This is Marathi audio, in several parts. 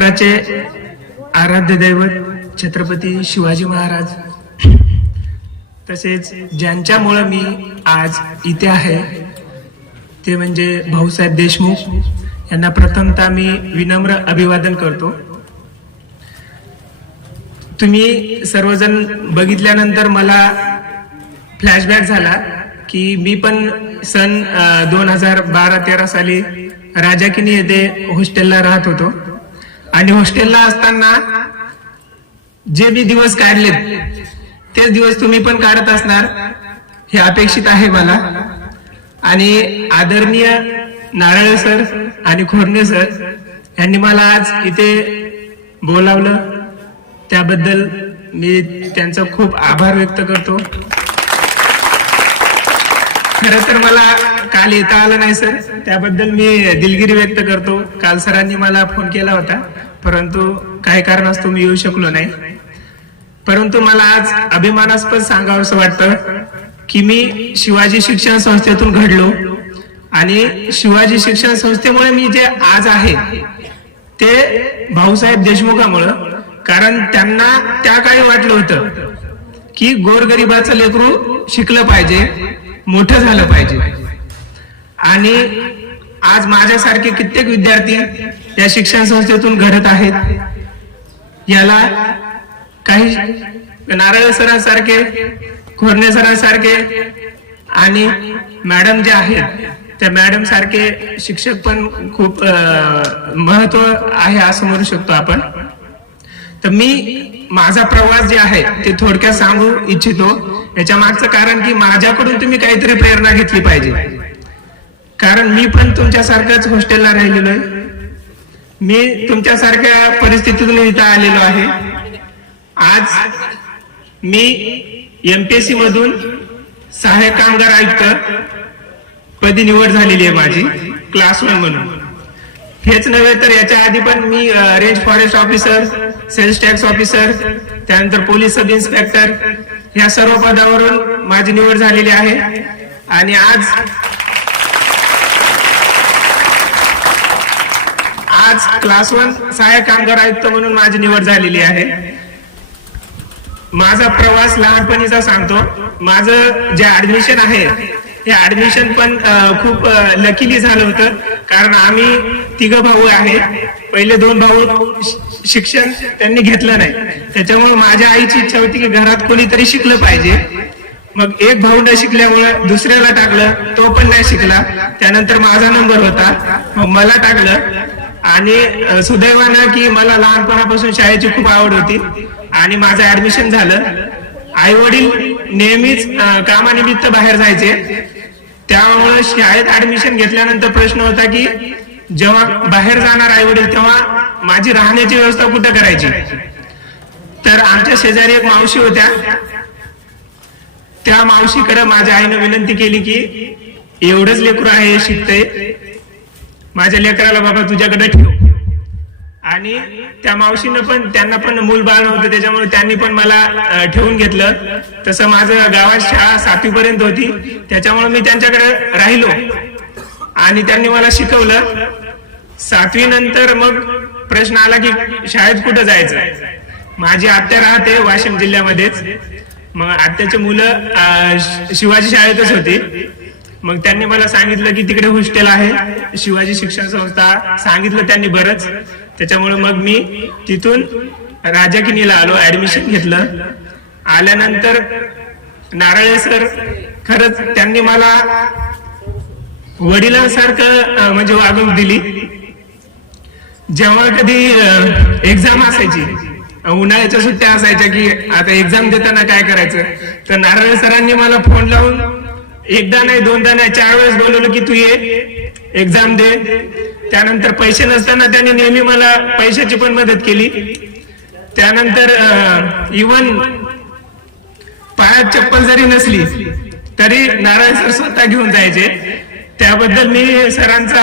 महाराष्ट्राचे आराध्य दैवत छत्रपती शिवाजी महाराज. तसेच ज्यांच्यामुळं मी आज इथे आहे ते म्हणजे भाऊसाहेब देशमुख. यांना प्रथमतः मी विनम्र अभिवादन करतो. तुम्ही सर्वजण बघितल्यानंतर मला फ्लॅशबॅक झाला की मी पण सन दोन हजार बारा तेरा साली राजाकिनी येथे हॉस्टेलला राहत होतो. आणि हॉस्टेलला असताना जे मी दिवस काढले तेच दिवस तुम्ही पण काढत असणार. हे अपेक्षित आहे मला. आणि आदरणीय नारळे सर आणि खोरणे सर यांनी मला आज इथे बोलावलं. त्याबद्दल मी त्यांचा खूप आभार व्यक्त करतो. खरं तर मला काल येता आलं नाही सर. त्याबद्दल मी दिलगिरी व्यक्त करतो. काल सरांनी मला फोन केला होता. परंतु काही कारणास्तव मी येऊ शकलो नाही. परंतु मला आज अभिमानास्पद सांगावं असं वाटतं की मी शिवाजी शिक्षण संस्थेतून घडलो. आणि शिवाजी शिक्षण संस्थेमुळे मी जे आज आहे ते भाऊसाहेब देशमुखामुळं. कारण त्यांना त्या काळी वाटलं होतं की गोरगरिबाचं लेकरू शिकलं पाहिजे मोठं झालं पाहिजे. आणि आज माझ्यासारखे कित्येक विद्यार्थी या शिक्षण संस्थेतून घडत आहेत. याला काही नारायण सरांसारखे खोरणे सरांसारखे आणि मॅडम जे आहेत त्या मॅडम सारखे शिक्षक पण खूप महत्त्व आहे असं म्हणू शकतो आपण. तर मी माझा प्रवास जे आहे ते थोडक्यात सांगू इच्छितो. याच्या मागचं कारण की माझ्याकडून तुम्ही काहीतरी प्रेरणा घेतली पाहिजे. कारण मी पण तुमच्यासारख्याच हॉस्टेलला राहिलेलो आहे. मी तुमच्यासारख्या परिस्थितीतून इथं आलेलो आहे. आज मी एमपीएससी मधून सहाय्यक कामगार आयुक्त पदी निवड झालेली आहे माझी क्लास वन म्हणून. हेच नव्हे तर याच्या आधी पण मी range forest officer sales tax officer त्यानंतर पोलीस सब इन्स्पेक्टर या सर्व पदावरून माझी निवड झालेली आहे. आणि आज आज क्लास वन सहाय्यक कामगार आयुक्त म्हणून माझी निवड झालेली आहे. माझा प्रवास लहानपणीचा सांगतो माझं जे ऍडमिशन आहे हे ऍडमिशन पण खूप लकीली झालं होतं. कारण आम्ही तिघ भाऊ आहे. पहिले दोन भाऊ शिक्षण त्यांनी घेतलं नाही. त्याच्यामुळे माझ्या आईची इच्छा होती की घरात कोणीतरी शिकलं पाहिजे. मग एक भाऊ न शिकल्यामुळे दुसऱ्याला टाकलं तो पण नाही शिकला. त्यानंतर माझा नंबर होता. मग मला टाकलं. आणि सुदैवानं की मला लहानपणापासून शाळेची खूप आवड होती आणि माझं ऍडमिशन झालं. आई वडील नेहमीच कामानिमित्त बाहेर जायचे. त्यामुळे शाळेत ऍडमिशन घेतल्यानंतर प्रश्न होता की जेव्हा बाहेर जाणार आई वडील तेव्हा माझी राहण्याची व्यवस्था कुठं करायची? तर आमच्या शेजारी एक मावशी होत्या. त्या मावशीकडे माझ्या आईनं विनंती केली की एवढंच लेकरू आहे शिकतय. माझ्या लेकराला बाबा तुझ्याकडे ठेव. आणि त्या मावशीनं पण त्यांना पण मूल बाळ नव्हतं त्याच्यामुळे त्यांनी पण मला ठेवून घेतलं. तसं माझं गावात शाळा सातवी पर्यंत होती. त्याच्यामुळे मी त्यांच्याकडे राहिलो. आणि त्यांनी मला शिकवलं. सातवी नंतर मग प्रश्न आला की शाळेत कुठं जायचं? माझी आत्या राहते वाशिम जिल्ह्यामध्येच. मग आत्याची मुलं शिवाजी शाळेतच होती. मग त्यांनी मला सांगितलं की तिकडे हॉस्टेल आहे. शिवाजी शिक्षण संस्था सांगितलं त्यांनी बरंच. त्याच्यामुळे मग मी तिथून राजाकिनीला आलो ऍडमिशन घेतलं. आल्यानंतर नारळे सर खरंच त्यांनी मला वडिलांसारखं म्हणजे वागणूक दिली. जेव्हा कधी एक्झाम असायची उन्हाळ्याच्या सुट्ट्या असायच्या की आता एक्झाम देताना काय करायचं? तर नारळे सरांनी मला फोन लावून एकदा नाही दोनदा नाही चार वेळेस बोलवलं की तू ये एक्झाम दे. त्यानंतर पैसे नसताना त्यांनी नेहमी मला पैशाची पण मदत केली. त्यानंतर इवन पायात चप्पल जरी नसली तरी नारायण सर स्वतः घेऊन जायचे. त्याबद्दल मी सरांचा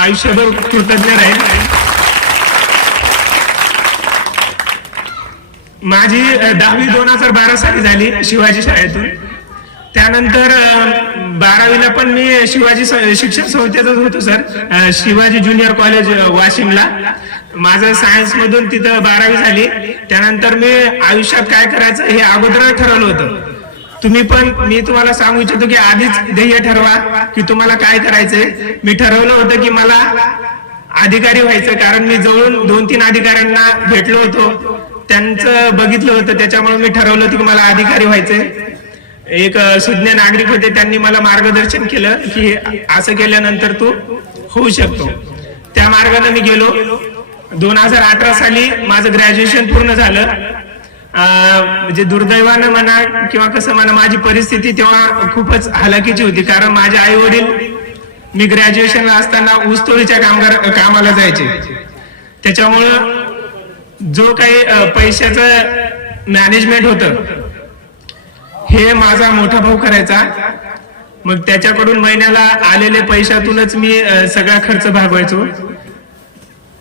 आयुष्यभर कृतज्ञ राहील माझी दहावी दोन हजार बारा साली झाली शिवाजी शाळेतून. त्यानंतर बारावीला पण मी शिवाजी शिक्षण संस्थेतच होतो सर. शिवाजी ज्युनियर कॉलेज वाशिमला. माझं सायन्स मधून तिथं बारावी झाली. त्यानंतर मी आयुष्यात काय करायचं हे अगोदर ठरवलं होतं. तुम्ही पण मी तुम्हाला सांगू इच्छितो की आधीच ध्येय ठरवा की तुम्हाला काय करायचंय. मी ठरवलं होतं की मला अधिकारी व्हायचं कारण मी जवळून दोन तीन अधिकाऱ्यांना भेटलो होतो. त्यांचं बघितलं होतं त्याच्यामुळे मी ठरवलं होतं की मला अधिकारी व्हायचंय. एक सुज्ञ नागरिक होते त्यांनी मला मार्गदर्शन केलं की असं केल्यानंतर तू होऊ शकतो. त्या मार्गाने मी गेलो. दोन हजार अठरा साली माझं ग्रॅज्युएशन पूर्ण झालं. म्हणजे दुर्दैवानं म्हणा किंवा कसं म्हणा माझी परिस्थिती तेव्हा खूपच हलाखीची होती. कारण माझे आई वडील मी ग्रॅज्युएशनला असताना ऊसतोडीच्या कामगार कामाला जायचे. त्याच्यामुळं जो काही पैशाचं मॅनेजमेंट होतं हे माझा मोठा भाऊ करायचा. मग त्याच्याकडून महिन्याला आलेले पैशातूनच मी सगळा खर्च भागवायचो.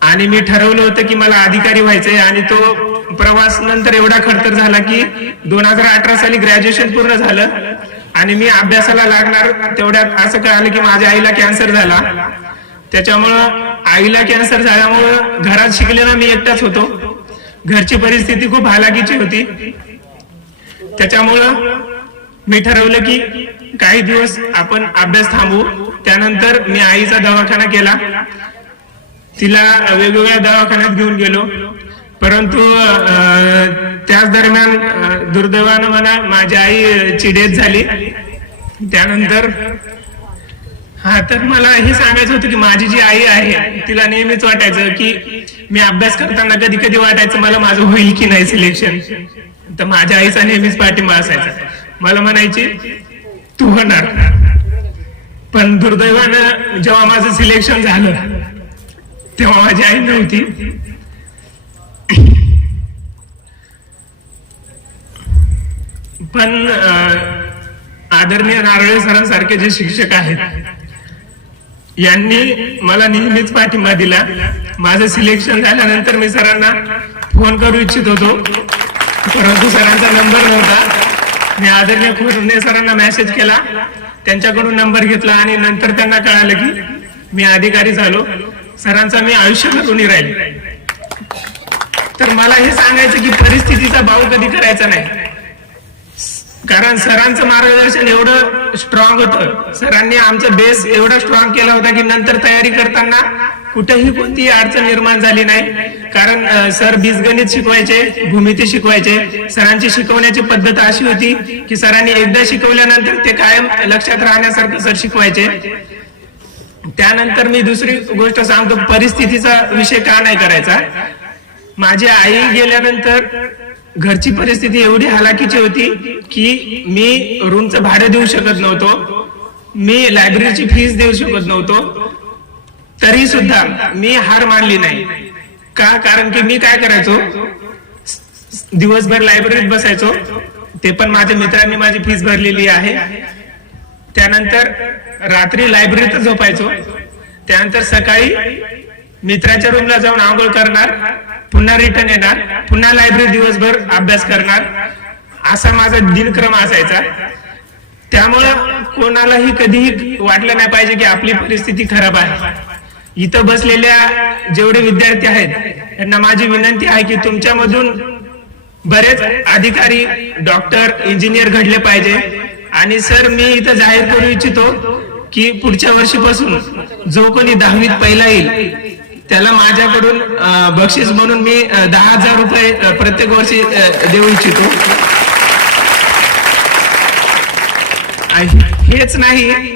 आणि मी ठरवलं होतं की मला अधिकारी व्हायचंय आणि तो प्रवास नंतर एवढा खडतर झाला की दोन हजार अठरा साली ग्रॅज्युएशन पूर्ण झालं. आणि मी अभ्यासाला लागणार तेवढ्यात असं कळालं की माझ्या आईला कॅन्सर झाला. त्याच्यामुळं आईला कॅन्सर झाल्यामुळं घरात शिकलेला मी एकटाच होतो. घरची परिस्थिती खूप हालाकीची होती. त्याच्यामुळं मी ठरवलं की काही दिवस आपण अभ्यास थांबवू. त्यानंतर मी आईचा दवाखाना केला. तिला वेगवेगळ्या दवाखान्यात घेऊन गेलो. परंतु त्याच दरम्यान दुर्दैवानं म्हणा माझी आई डेथ झाली. त्यानंतर हा तर मला हे सांगायचं होतं की माझी जी आई आहे तिला नेहमीच वाटायचं की मी अभ्यास करताना कधी कधी वाटायचं मला माझं होईल की नाही सिलेक्शन तर माझ्या आईचा नेहमीच पाठिंबा असायचा. मला म्हणायची तू होणार. पण दुर्दैवानं जेव्हा माझं सिलेक्शन झालं तेव्हा माझी आई नव्हती. पण अं, आदरणीय नारळे सरांसारखे जे शिक्षक आहेत यांनी मला नेहमीच पाठिंबा दिला. माझं सिलेक्शन झाल्यानंतर मी सरांना फोन करू इच्छित होतो. परंतु सरांचा नंबर नव्हता. मी आदरणीय खुर्ने सरांना मेसेज केला. त्यांच्याकडून नंबर घेतला आणि नंतर त्यांना कळालं की मी अधिकारी झालो. सरांचा मी आयुष्यभर उणी राहील. तर मला हे सांगायचं की परिस्थितीचा भाव कधी करायचा नाही. कारण सरांचं मार्गदर्शन एवढं स्ट्रॉंग होतं. सरांनी आमचा बेस एवढा स्ट्रॉंग केला होता की नंतर तयारी करताना कुठेही कोणतीही अडचण निर्माण झाली नाही. कारण सर बीजगणित शिकवायचे भूमिती शिकवायचे. सरांची शिकवण्याची पद्धत अशी होती की सरांनी एकदा शिकवल्यानंतर ते कायम लक्षात राहण्यासारखं सर शिकवायचे. त्यानंतर मी दुसरी गोष्ट सांगतो परिस्थितीचा विषय का नाही करायचा? माझी आई गेल्यानंतर घरची परिस्थिती एवढी हालाकीची होती की मी रूमचं भाडं देऊ शकत नव्हतो. मी लायब्ररीची फीस देऊ शकत नव्हतो. तरी सुद्धा मी हार मानली नाही. का? कारण की मी काय करायचो? दिवसभर लायब्ररीत बसायचो. ते पण माझ्या मित्रांनी माझी फीस भरलेली आहे. त्यानंतर रात्री लायब्ररीतच झोपायचो. त्यानंतर सकाळी मित्राच्या रूमला जाऊन आंघोळ करणार. पुन्हा रिटर्न येणार. पुन्हा लायब्ररी दिवसभर अभ्यास करणार. असा माझा दिनक्रम असायचा. त्यामुळं कोणालाही कधीही वाटलं नाही पाहिजे की आपली परिस्थिती खराब आहे. इथं बसलेल्या जेवढे विद्यार्थी आहेत त्यांना माझी विनंती आहे की तुमच्यामधून बरेच अधिकारी डॉक्टर इंजिनियर घडले पाहिजे. आणि सर मी इथं जाहीर करू इच्छितो की पुढच्या वर्षीपासून जो कोणी दहावीत पहिला येईल त्याला माझ्याकडून बक्षीस म्हणून मी दहा हजार रुपये प्रत्येक वर्षी देऊ इच्छितो. हेच नाही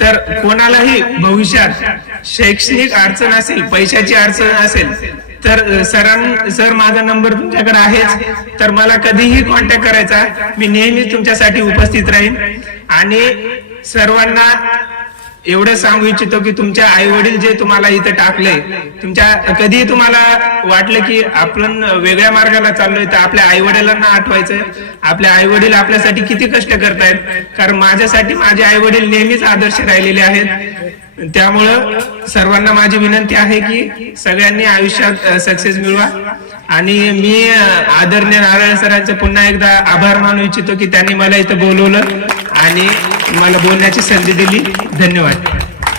तर कोणालाही भविष्यात शैक्षणिक अडचण असेल पैशाची अडचण असेल तर सरां सर माझा नंबर तुमच्याकडे आहेच तर मला कधीही कॉन्टॅक्ट करायचा. मी नेहमी तुमच्यासाठी उपस्थित राहीन. आणि सर्वांना एवढं सांगू इच्छितो की तुमच्या आई वडील जे तुम्हाला इथं टाकले तुमच्या कधी तुम्हाला वाटलं की आपण वेगळ्या मार्गाला चाललोय तर आपल्या आई वडिलांना आठवायचं आपले आई वडील आपल्यासाठी किती कष्ट करतायत. कारण माझ्यासाठी माझे आई वडील नेहमीच आदर्श राहिलेले आहेत. त्यामुळं सर्वांना माझी विनंती आहे की सगळ्यांनी आयुष्यात सक्सेस मिळवा. आणि मी आदरणीय नारायण सरांचे पुन्हा एकदा आभार मानू इच्छितो की त्यांनी मला इथं बोलवलं. आणि मला बोलण्याची संधी दिली. धन्यवाद.